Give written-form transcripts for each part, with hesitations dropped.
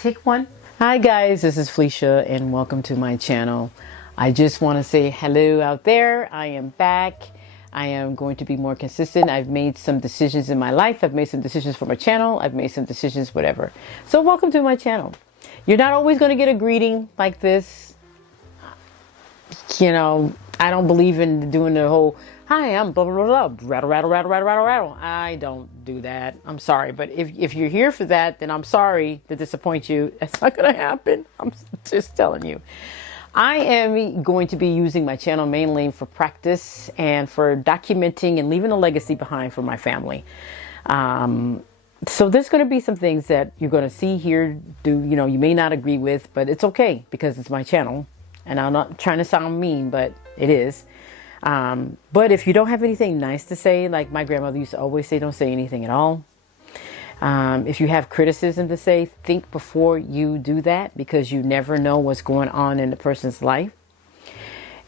Take one. Hi guys, this is Felicia and welcome to my channel. I just want to say hello out there. I am back. I am going to be more consistent. I've made some decisions in my life. I've made some decisions for my channel. I've made some decisions, whatever. So welcome to my channel. You're not always going to get a greeting like this. You know, I don't believe in doing the whole, hi, I'm blah, blah, blah, blah, rattle, rattle, rattle, rattle, rattle, rattle. I don't do that. I'm sorry. But if you're here for that, then I'm sorry to disappoint you. That's not going to happen. I'm just telling you. I am going to be using my channel mainly for practice and for documenting and leaving a legacy behind for my family. So there's going to be some things that you're going to see here, you may not agree with, but it's okay because it's my channel. And I'm not trying to sound mean, but it is. But if you don't have anything nice to say, like my grandmother used to always say, don't say anything at all. If you have criticism to say, think before you do that, because you never know what's going on in the person's life.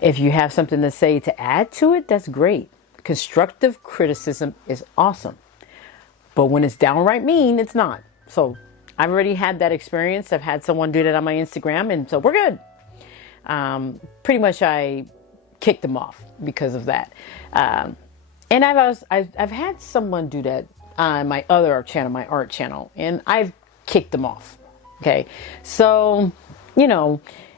If you have something to say to add to it, that's great. Constructive criticism is awesome. But when it's downright mean, it's not. So I've already had that experience. I've had someone do that on my Instagram, and so we're good. Pretty much I kicked them off because of that. And I've had someone do that on my other channel, my art channel, and I've kicked them off. Okay. So,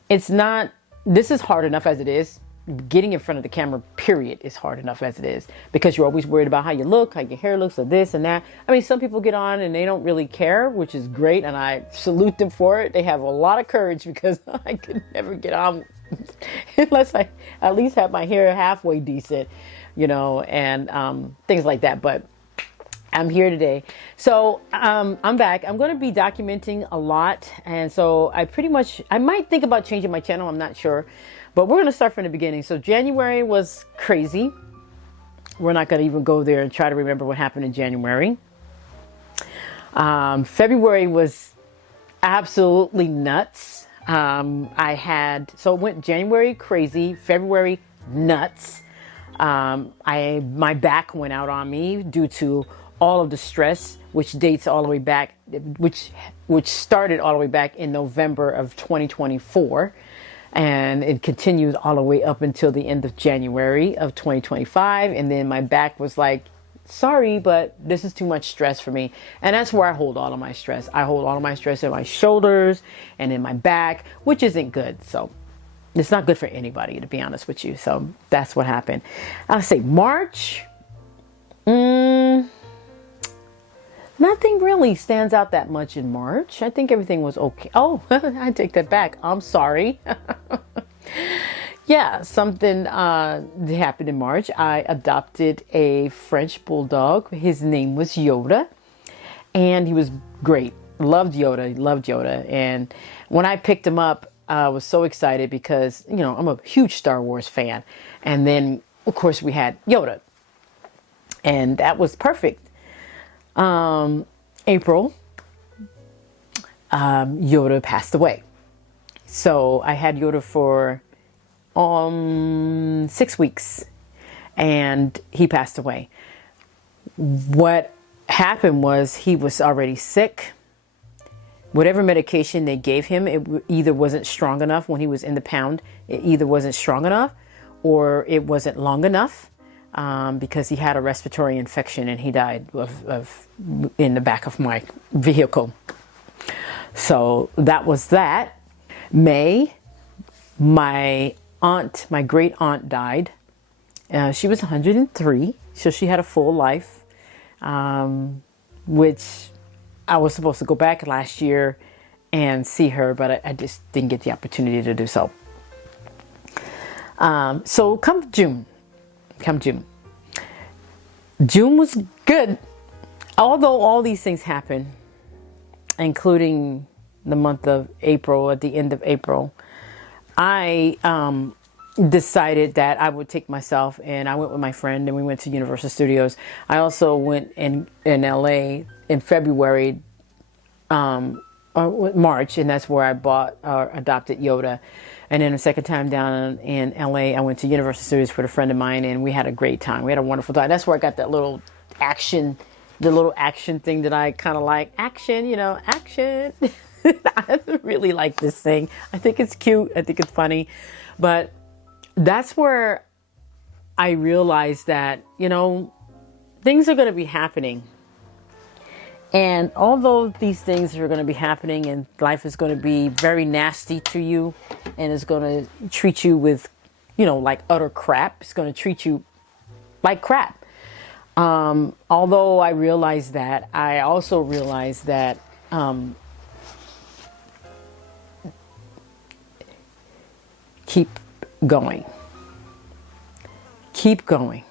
it's not, this is hard enough as it is. Getting in front of the camera, period, is hard enough as it is, because you're always worried about how you look, how your hair looks, or this and that. I mean, some people get on and they don't really care, which is great, and I salute them for it. They have a lot of courage, because I could never get on unless I at least have my hair halfway decent, and things like that. But I'm here today. So I'm back. I'm going to be documenting a lot. And so I might think about changing my channel. I'm not sure. But we're going to start from the beginning. So January was crazy. We're not going to even go there and try to remember what happened in January. February was absolutely nuts. So it went January crazy, February nuts. My back went out on me due to all of the stress, which dates all the way back, which started all the way back in November of 2024. And it continued all the way up until the end of January of 2025. And then my back was like, sorry, but this is too much stress for me. And that's where I hold all of my stress. I hold all of my stress in my shoulders and in my back, which isn't good. So it's not good for anybody, to be honest with you. So that's what happened. I'll say March. Nothing really stands out that much in March. I think everything was okay. Oh, I take that back. I'm sorry. Yeah, something happened in March. I adopted a French bulldog. His name was Yoda, and he was great. Loved Yoda. And when I picked him up, I was so excited because, I'm a huge Star Wars fan. And then, of course, we had Yoda. And that was perfect. April, Yoda passed away. So I had Yoda for 6 weeks, and he passed away. What happened was he was already sick. Whatever medication they gave him, it either wasn't strong enough when he was in the pound. It either wasn't strong enough or it wasn't long enough. Because he had a respiratory infection and he died in the back of my vehicle. So that was that. May, my great aunt died. She was 103, so she had a full life, which I was supposed to go back last year and see her, but I just didn't get the opportunity to do so. So come June. June was good. Although all these things happened, including the month of April, at the end of April, I decided that I would take myself, and I went with my friend, and we went to Universal Studios. I also went in LA in February, or March, and that's where I bought or adopted Yoda. And then the second time down in LA, I went to Universal Studios with a friend of mine, and we had a great time. We had a wonderful time. That's where I got that little action, the little action thing that I kind of like. Action, action. I really like this thing. I think it's cute. I think it's funny. But that's where I realized that, you know, things are going to be happening. And although these things are going to be happening and life is going to be very nasty to you and it's going to treat you with, you know, like utter crap. It's going to treat you like crap. Although I realized that, I also realized that keep going. Keep going.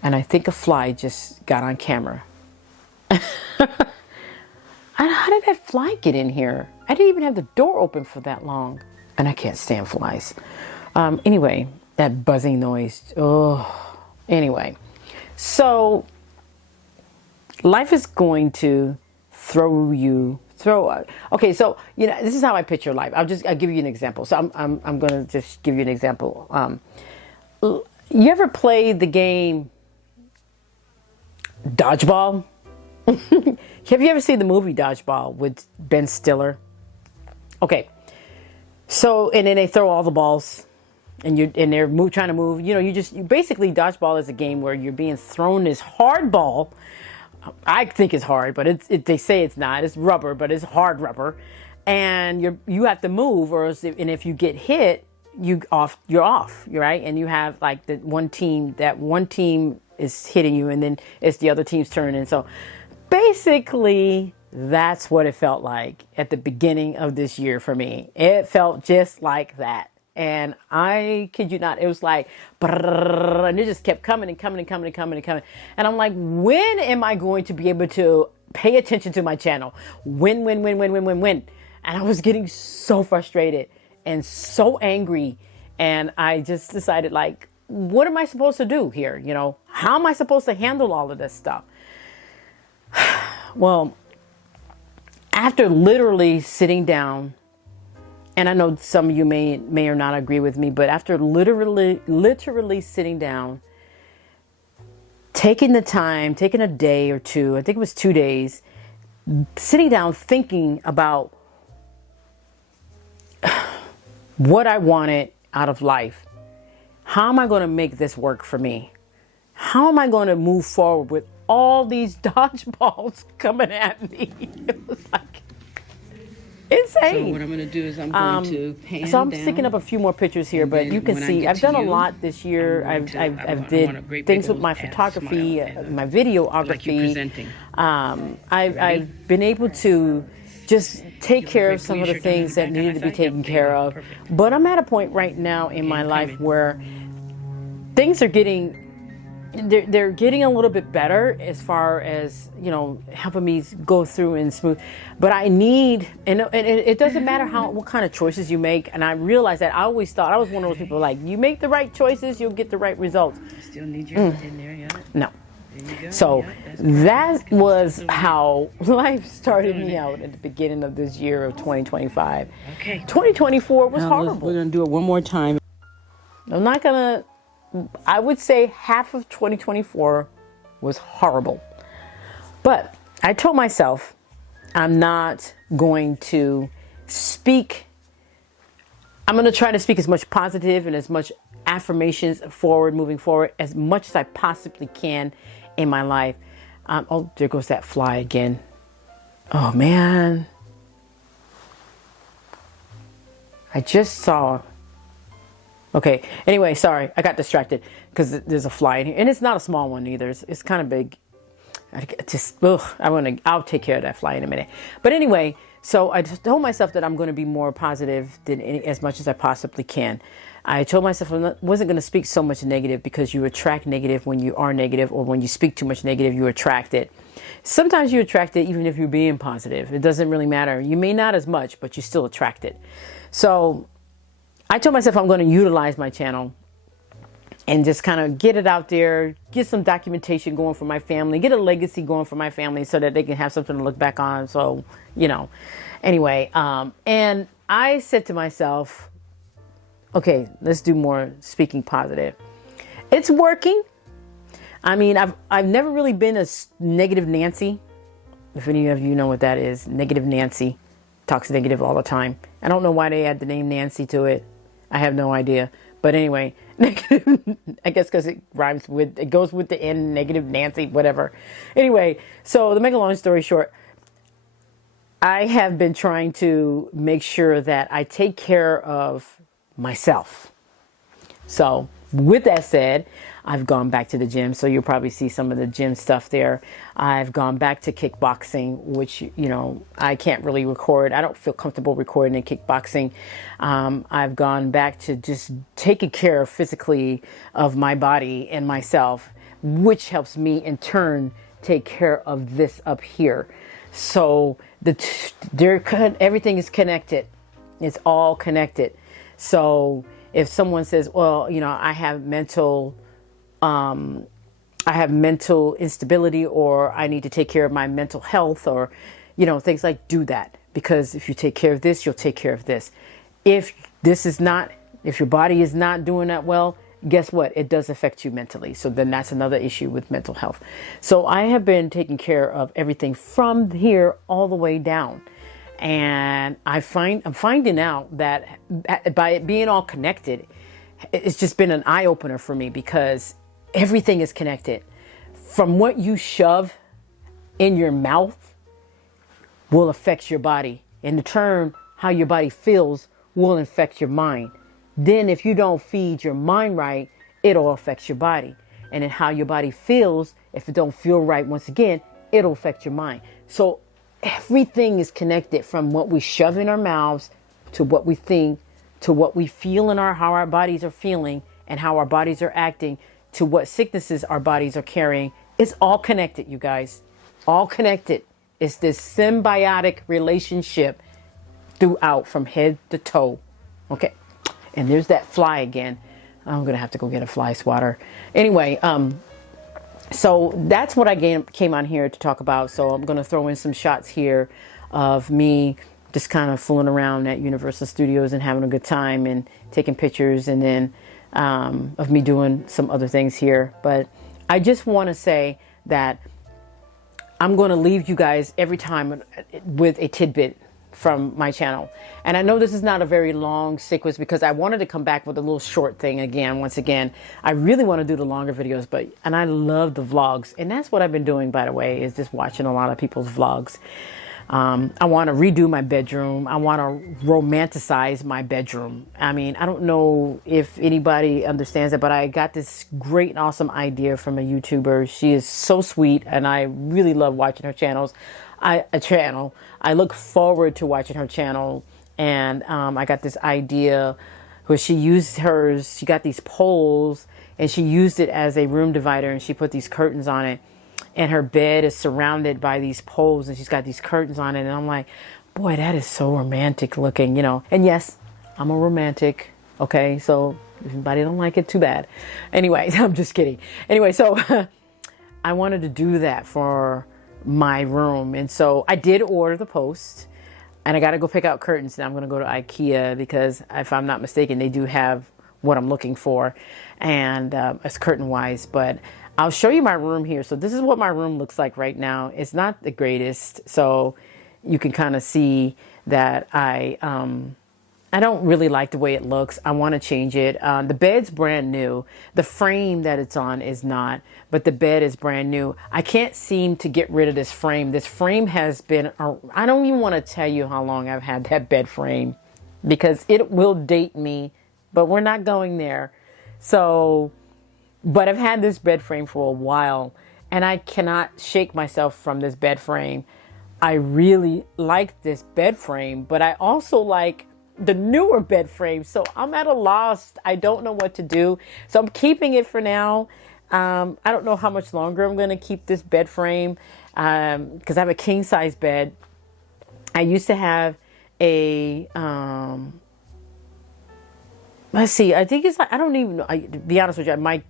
And I think a fly just got on camera. How did that fly get in here? I didn't even have the door open for that long. And I can't stand flies. Anyway, that buzzing noise. Oh, anyway. So life is going to okay, so, you know, this is how I picture life. I'll give you an example. So I'm going to just give you an example. You ever played the game Dodgeball? Have you ever seen the movie Dodgeball with Ben Stiller? Okay. So, and then they throw all the balls and they're trying to move, you know, basically Dodgeball is a game where you're being thrown this hard ball. I think it's hard, but they say it's not. It's rubber, but it's hard rubber. And you have to move, and if you get hit, you're off, you're right. And you have like that one team is hitting you and then it's the other team's turn. And so basically that's what it felt like at the beginning of this year for me. It felt just like that. And I kid you not, it was like, and it just kept coming and coming and coming and coming and coming. And I'm like, when am I going to be able to pay attention to my channel? When? And I was getting so frustrated and so angry. And I just decided, like, what am I supposed to do here? You know, how am I supposed to handle all of this stuff? Well, after literally sitting down, and I know some of you may or not agree with me, but after literally sitting down, taking the time, taking a day or two, I think it was 2 days, sitting down thinking about what I wanted out of life. How am I going to make this work for me? How am I going to move forward with all these dodgeballs coming at me? It was like insane. So what I'm going to do is I'm going to pan So I'm down, sticking up a few more pictures here, but you can see I've done a lot this year. I've did things with my photography, my videography. I've been able to just take care of some of the things that needed to be taken care of. But I'm at a point right now in my life where things are getting they're getting a little bit better as far as, you know, helping me go through and smooth. But I need, and it doesn't matter what kind of choices you make. And I realized that I always thought I was one of those people like, you make the right choices, you'll get the right results. You still need your in there, yeah? No. There you go. So yeah, that was how life started me out at the beginning of this year of 2025. Okay. 2024 was horrible. We're going to do it one more time. I'm not going to, I would say half of 2024 was horrible. But I told myself I'm not going to speak. I'm going to try to speak as much positive and as much affirmations moving forward, as much as I possibly can in my life. Oh, there goes that fly again. Oh, man. I just saw. Okay. Anyway, sorry. I got distracted because there's a fly in here. And it's not a small one either. It's kind of big. I'll take care of that fly in a minute. But anyway, so I just told myself that I'm going to be more positive as much as I possibly can. I told myself I wasn't going to speak so much negative, because you attract negative when you are negative, or when you speak too much negative, you attract it. Sometimes you attract it even if you're being positive. It doesn't really matter. You may not as much, but you still attract it. So I told myself I'm going to utilize my channel and just kind of get it out there, get some documentation going for my family, get a legacy going for my family so that they can have something to look back on. So, you know, anyway, and I said to myself, okay, let's do more speaking positive. It's working. I mean, I've never really been a negative Nancy. If any of you know what that is, negative Nancy. talks negative all the time. I don't know why they add the name Nancy to it. I have no idea. But anyway, negative, I guess because it rhymes with, it goes with the N, negative Nancy, whatever. Anyway, so to make a long story short, I have been trying to make sure that I take care of myself. So with that said, I've gone back to the gym. So you'll probably see some of the gym stuff there. I've gone back to kickboxing, which, you know, I can't really record. I don't feel comfortable recording in kickboxing. I've gone back to just taking care physically of my body and myself, which helps me in turn take care of this up here. So everything is connected. It's all connected. So if someone says, well, you know, I have mental instability, or I need to take care of my mental health, or, you know, things like, do that. Because if you take care of this, you'll take care of this. If your body is not doing that well, guess what? It does affect you mentally. So then that's another issue with mental health. So I have been taking care of everything from here all the way down. And I'm finding out that by it being all connected, it's just been an eye opener for me, because everything is connected. From what you shove in your mouth will affect your body. In turn, how your body feels will affect your mind. Then if you don't feed your mind right, it'll affect your body. And then how your body feels, if it don't feel right, once again, it'll affect your mind. So everything is connected, from what we shove in our mouths to what we think, to what we feel in how our bodies are feeling and how our bodies are acting, to what sicknesses our bodies are carrying. It's all connected, you guys. All connected. It's this symbiotic relationship throughout, from head to toe. Okay. And there's that fly again. I'm going to have to go get a fly swatter. Anyway, so that's what I came on here to talk about. So I'm going to throw in some shots here of me just kind of fooling around at Universal Studios and having a good time and taking pictures, and then of me doing some other things here. But I just want to say that I'm going to leave you guys every time with a tidbit from my channel. And I know this is not a very long sequence, because I wanted to come back with a little short thing again. Once again, I really want to do the longer videos, and I love the vlogs. And that's what I've been doing, by the way, is just watching a lot of people's vlogs. I want to redo my bedroom. I want to romanticize my bedroom. I mean, I don't know if anybody understands it, but I got this great and awesome idea from a YouTuber. She is so sweet, and I really love watching her channels. I look forward to watching her channel. And I got this idea where she used hers. She got these poles, and she used it as a room divider, and she put these curtains on it. And her bed is surrounded by these poles, and she's got these curtains on it. And I'm like, boy, that is so romantic looking, you know. And yes, I'm a romantic. Okay, so if anybody don't like it, too bad. Anyway, I'm just kidding. Anyway, so I wanted to do that for my room. And so I did order the post, and I got to go pick out curtains. Now I'm going to go to IKEA, because if I'm not mistaken, they do have what I'm looking for, and it's curtain wise. But I'll show you my room here. So this is what my room looks like right now. It's not the greatest, so you can kind of see that I don't really like the way it looks. I want to change it. The bed's brand new. The frame that it's on is not, but the bed is brand new. I can't seem to get rid of this frame. This frame has been, I don't even want to tell you how long I've had that bed frame, because it will date me, but we're not going there. So, but I've had this bed frame for a while, and I cannot shake myself from this bed frame. I really like this bed frame, but I also like the newer bed frame. So I'm at a loss. I don't know what to do. So I'm keeping it for now. I don't know how much longer I'm going to keep this bed frame, because I have a king size bed. I used to have a, let's see, I think it's like, I don't even know. To be honest with you,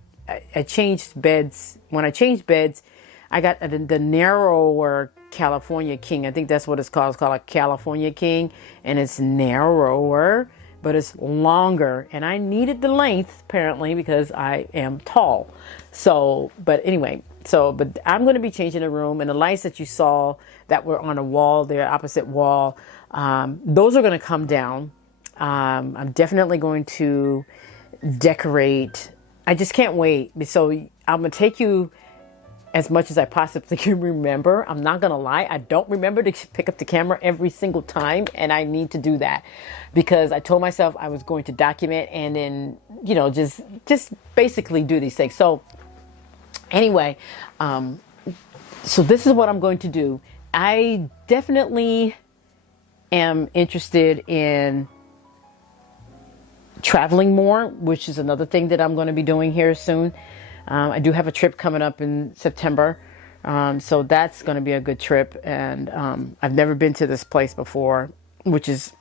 I changed beds. When I changed beds, I got the narrower California King. I think that's what it's called. It's called a California King, and it's narrower, but it's longer. And I needed the length, apparently, because I am tall. So, but anyway, So, but I'm going to be changing the room, and the lights that you saw that were on the wall there, opposite wall, those are going to come down. I'm definitely going to decorate. I just can't wait. So I'm going to take you as much as I possibly can remember. I'm not going to lie. I don't remember to pick up the camera every single time. And I need to do that because I told myself I was going to document and then, you know, just basically do these things. So anyway, so this is what I'm going to do. I definitely am interested in traveling more, which is another thing that I'm going to be doing here soon. I do have a trip coming up in September. So that's going to be a good trip. And I've never been to this place before, which is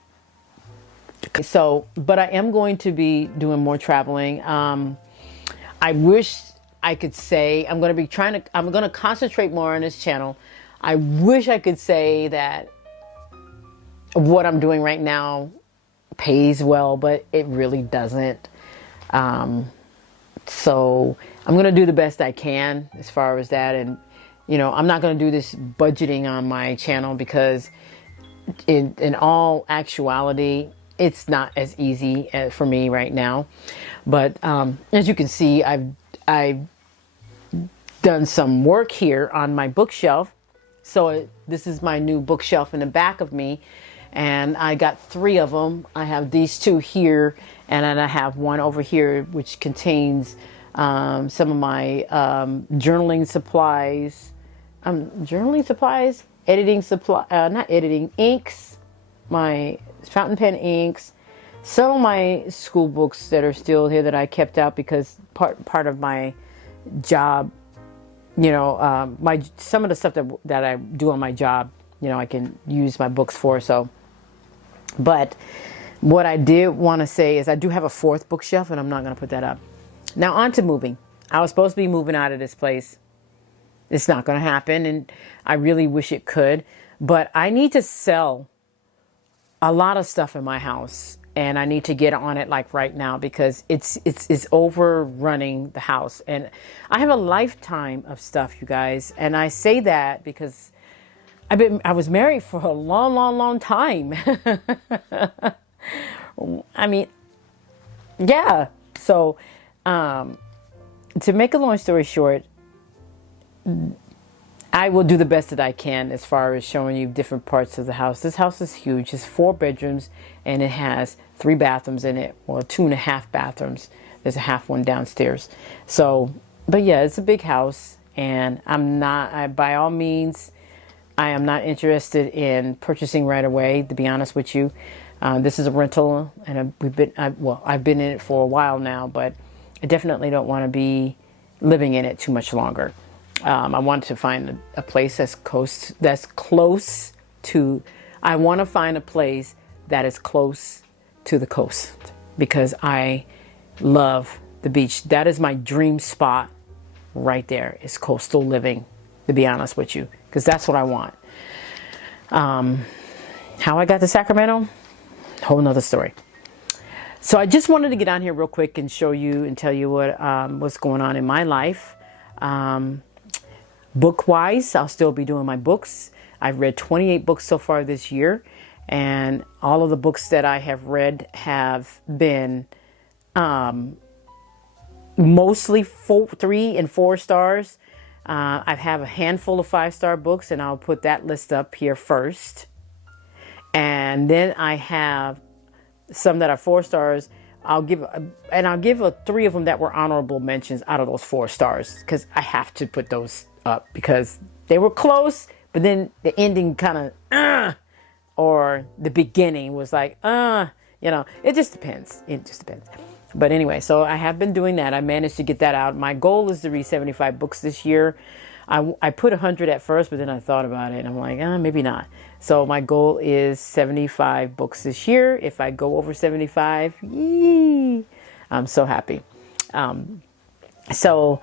so, but I am going to be doing more traveling. I wish I could say I'm going to concentrate more on this channel. I wish I could say that what I'm doing right now pays well, but it really doesn't. So I'm going to do the best I can as far as that. And, you know, I'm not going to do this budgeting on my channel because in all actuality, it's not as easy for me right now. But as you can see, I've done some work here on my bookshelf. So this is my new bookshelf in the back of me. And I got 3 of them. I have these 2 here, and then I have one over here, which contains some of my journaling supplies, editing supply, not editing, inks, my fountain pen inks, some of my school books that are still here that I kept out because part of my job, you know, some of the stuff that I do on my job, you know, I can use my books for. So, but what I did want to say is I do have a 4th bookshelf, and I'm not going to put that up. Now on to moving. I was supposed to be moving out of this place. It's not going to happen, and I really wish it could. But I need to sell a lot of stuff in my house, and I need to get on it like right now because it's overrunning the house. And I have a lifetime of stuff, you guys. And I say that because I was married for a long time. I mean, yeah. So, to make a long story short, I will do the best that I can as far as showing you different parts of the house. This house is huge. It's 4 bedrooms and it has 3 bathrooms in it. Well, 2.5 bathrooms. There's a half one downstairs. So, but yeah, it's a big house, and by all means, I am not interested in purchasing right away, to be honest with you. This is a rental, and I've been in it for a while now, but I definitely don't want to be living in it too much longer. I want to find a place that's close to. I want to find a place that is close to the coast because I love the beach. That is my dream spot right there. Is coastal living, to be honest with you, because that's what I want. How I got to Sacramento, whole nother story. So I just wanted to get on here real quick and show you and tell you what's going on in my life. Book-wise, I'll still be doing my books. I've read 28 books so far this year, and all of the books that I have read have been mostly 3 and 4 stars. I have a handful of 5-star books, and I'll put that list up here first. And then I have some that are 4 stars. I'll give 3 of them that were honorable mentions out of those 4 stars, because I have to put those up because they were close, but then the ending kind of, or the beginning was like, you know, it just depends. It just depends. But anyway, so I have been doing that. I managed to get that out. My goal is to read 75 books this year. I put 100 at first, but then I thought about it and I'm like, maybe not. So my goal is 75 books this year. If I go over 75, yee, I'm so happy. So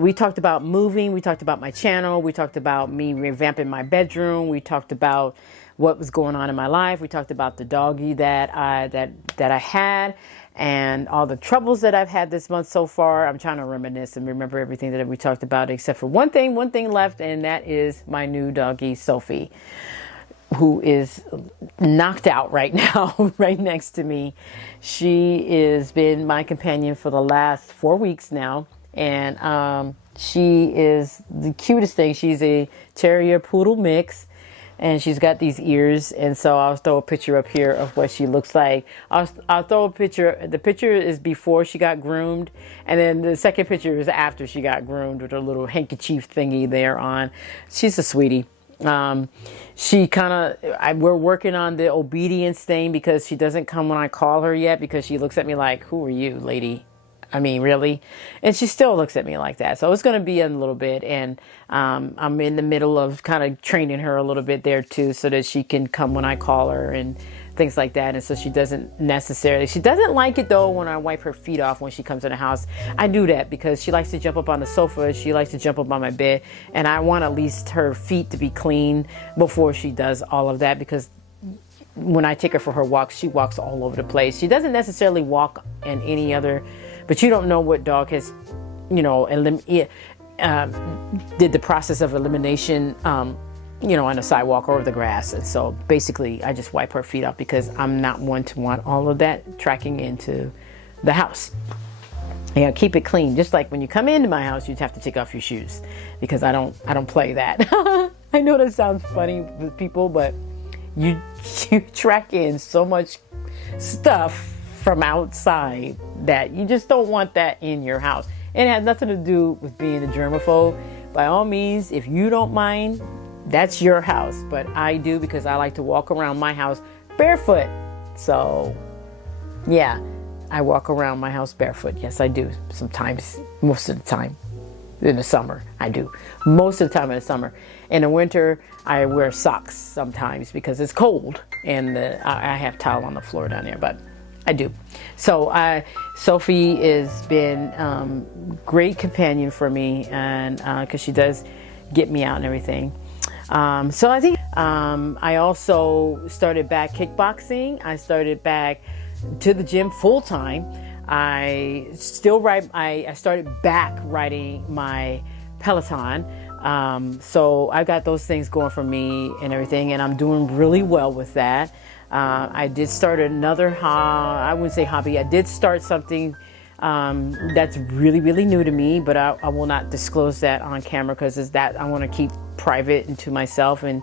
we talked about moving. We talked about my channel. We talked about me revamping my bedroom. We talked about what was going on in my life. We talked about the doggy that I had and all the troubles that I've had this month so far. I'm trying to reminisce and remember everything that we talked about except for one thing left, and that is my new doggy, Sophie, who is knocked out right now, right next to me. She has been my companion for the last 4 weeks now, and she is the cutest thing. She's a terrier poodle mix, and she's got these ears. And so I'll throw a picture up here of what she looks like. I'll throw a picture. The picture is before she got groomed, and then the second picture is after she got groomed with her little handkerchief thingy there on. She's a sweetie. She kind of, we're working on the obedience thing because she doesn't come when I call her yet, because she looks at me like, who are you, lady? I mean, really? And she still looks at me like that. So it's going to be in a little bit. And I'm in the middle of kind of training her a little bit there too, so that she can come when I call her and things like that. And so she doesn't like it though when I wipe her feet off when she comes in the house. I do that because she likes to jump up on the sofa. She likes to jump up on my bed. And I want at least her feet to be clean before she does all of that, because when I take her for her walks, she walks all over the place. She doesn't necessarily walk in any other, but you don't know what dog has, you know, did the process of elimination, you know, on the sidewalk or the grass. And so basically I just wipe her feet off because I'm not one to want all of that tracking into the house. You know, keep it clean. Just like when you come into my house, you'd have to take off your shoes, because I don't play that. I know that sounds funny with people, but you track in so much stuff from outside that you just don't want that in your house. And it has nothing to do with being a germaphobe. By all means, if you don't mind, that's your house. But I do, because I like to walk around my house barefoot. So yeah, I walk around my house barefoot. Yes, I do. Sometimes, most of the time in the summer, I do. Most of the time in the summer. In the winter, I wear socks sometimes because it's cold, and I have tile on the floor down there, but I do. So Sophie has been great companion for me, and because she does get me out and everything. So I think I also started back kickboxing. I started back to the gym full time. I started back riding my Peloton. So I got those things going for me and everything, and I'm doing really well with that. I did start another I wouldn't say hobby. I did start something that's really, really new to me, but I will not disclose that on camera, because it's that I want to keep private and to myself, and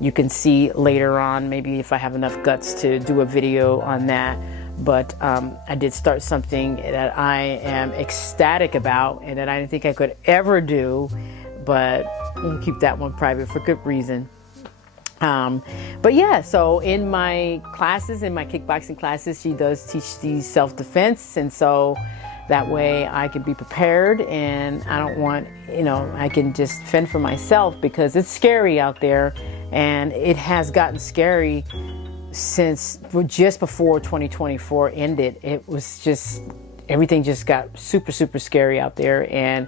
you can see later on, maybe if I have enough guts to do a video on that. But I did start something that I am ecstatic about and that I didn't think I could ever do, but we'll keep that one private for good reason. But yeah, so in my classes, in my kickboxing classes, she does teach the self-defense, and so that way I can be prepared, and I don't want, you know, I can just fend for myself, because it's scary out there, and it has gotten scary since just before 2024 ended. It was just, everything just got super, super scary out there, and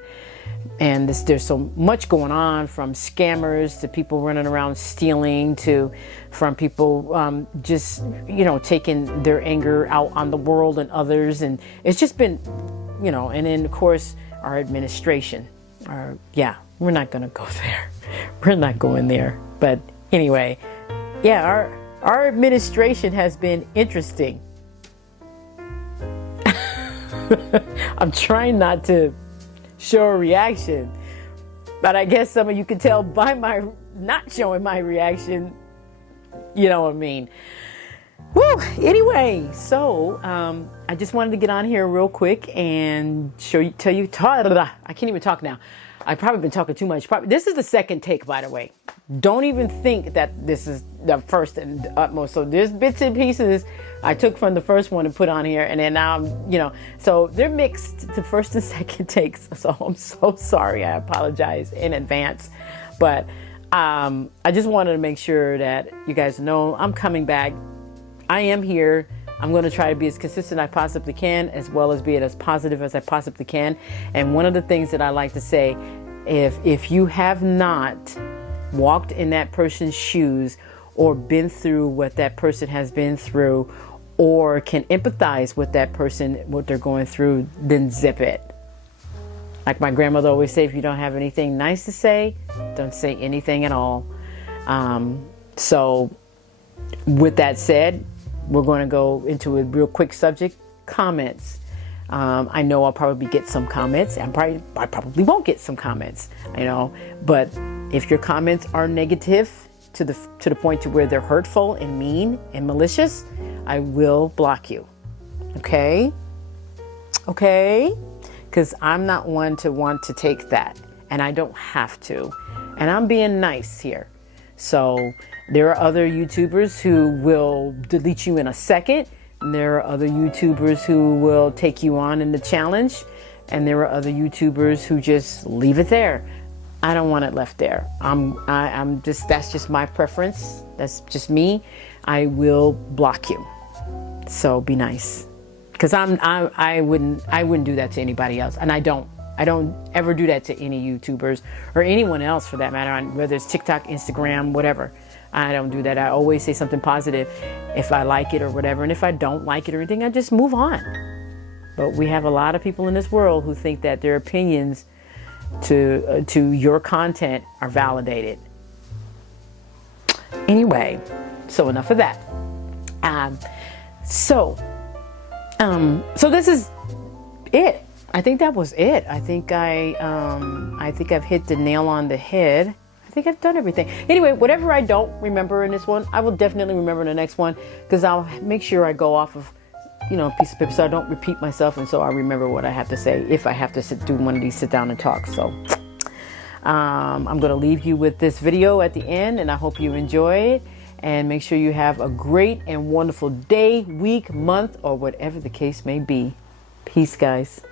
there's so much going on, from scammers to people running around stealing, from people just, you know, taking their anger out on the world and others. And it's just been, you know, and then of course our administration, we're not going to go there. We're not going there. But anyway, yeah, our administration has been interesting. I'm trying not to show a reaction, but I guess some of you can tell by my not showing my reaction, you know what I mean. Woo! Anyway, so I just wanted to get on here real quick and I can't even talk now. I've probably been talking too much. This is the second take, by the way. Don't even think that this is the first and utmost. So there's bits and pieces I took from the first one and put on here, and then now I'm, you know, so they're mixed, the first and second takes. So I'm so sorry. I apologize in advance. But I just wanted to make sure that you guys know I'm coming back. I am here. I'm going to try to be as consistent as I possibly can, as well as be as positive as I possibly can. And one of the things that I like to say, if you have not walked in that person's shoes, or been through what that person has been through, or can empathize with that person, what they're going through, then zip it. Like my grandmother always said, if you don't have anything nice to say, don't say anything at all. So with that said, we're going to go into a real quick subject, comments. I know I'll probably get some comments, and I probably won't get some comments, but if your comments are negative to the point to where they're hurtful and mean and malicious, I will block you. Okay? Because I'm not one to want to take that, and I don't have to, and I'm being nice here. So there are other YouTubers who will delete you in a second. And there are other YouTubers who will take you on in the challenge, and there are other YouTubers who just leave it there. I don't want it left there. That's just my preference. That's just me. I will block you. So be nice, because I wouldn't do that to anybody else, and I don't ever do that to any YouTubers or anyone else for that matter, whether it's TikTok, Instagram, whatever. I don't do that. I always say something positive if I like it or whatever, and if I don't like it or anything, I just move on. But we have a lot of people in this world who think that their opinions to your content are validated. Anyway, so enough of that. So this is it. I think that was it. I think I've hit the nail on the head. I think I've done everything. Anyway, whatever I don't remember in this one, I will definitely remember in the next one, because I'll make sure I go off of, a piece of paper so I don't repeat myself, and so I remember what I have to say if I have to do one of these sit down and talk. So I'm going to leave you with this video at the end, and I hope you enjoy it. And make sure you have a great and wonderful day, week, month, or whatever the case may be. Peace, guys.